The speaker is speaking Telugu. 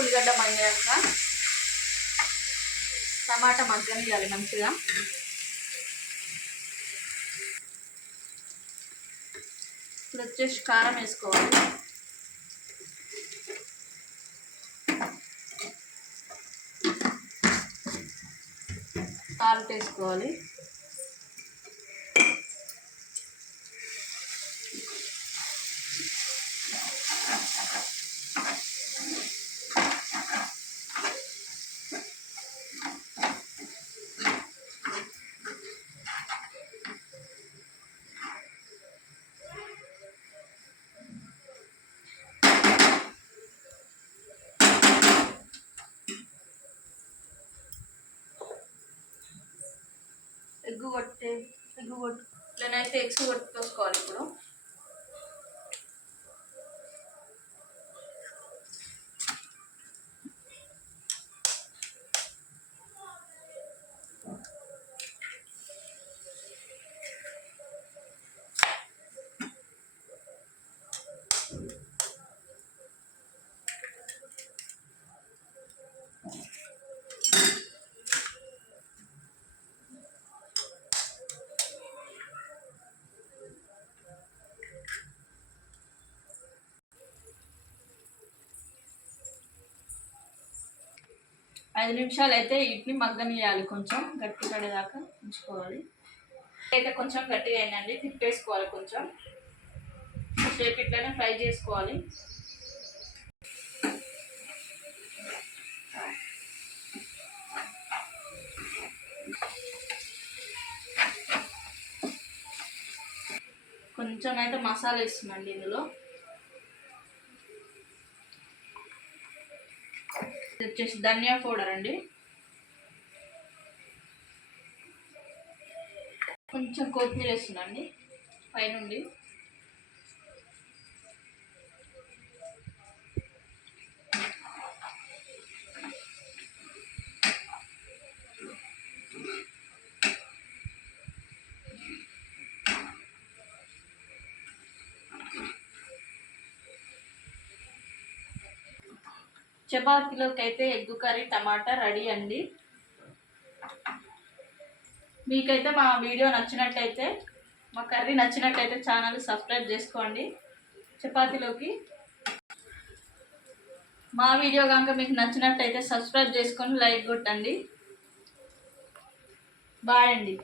ఉల్లిగడ్డ మంగాక టమాటా మగ్గనియాలి మంచిగా. ఇప్పుడు వచ్చేసి కారం వేసుకోవాలి. సాల్ట్ వేసుకోవాలి. ఎగ్గు కొట్టే ఎగ్గు కొట్టు ఇట్లనైతే ఎగ్స్ కొట్టుకోవాలి ఇప్పుడు. ఐదు నిమిషాలు అయితే వీటిని మగ్గనియాలి కొంచెం గట్టి పడేదాకా ఉంచుకోవాలి. అయితే కొంచెం గట్టిగా అయిందండి తిప్పేసుకోవాలి కొంచెం. షేప్ ఇట్లనే ఫ్రై చేసుకోవాలి. కొంచెం అయితే మసాలా వేస్తుందండి ఇందులో. ఇది వచ్చేసి ధనియా పౌడర్ అండి. కొంచెం కొత్తిమీర వేస్తుందండి పైనుండి. చపాతీలోకి అయితే ఎగ్గు కర్రీ టమాటా రెడీ అండి. మీకైతే మా వీడియో నచ్చినట్టయితే మా కర్రీ నచ్చినట్టయితే ఛానల్ సబ్స్క్రైబ్ చేసుకోండి. చపాతీలోకి. మా వీడియో కనుక మీకు నచ్చినట్టయితే సబ్స్క్రైబ్ చేసుకొని లైక్ కొట్టండి. బాయ్ అండి.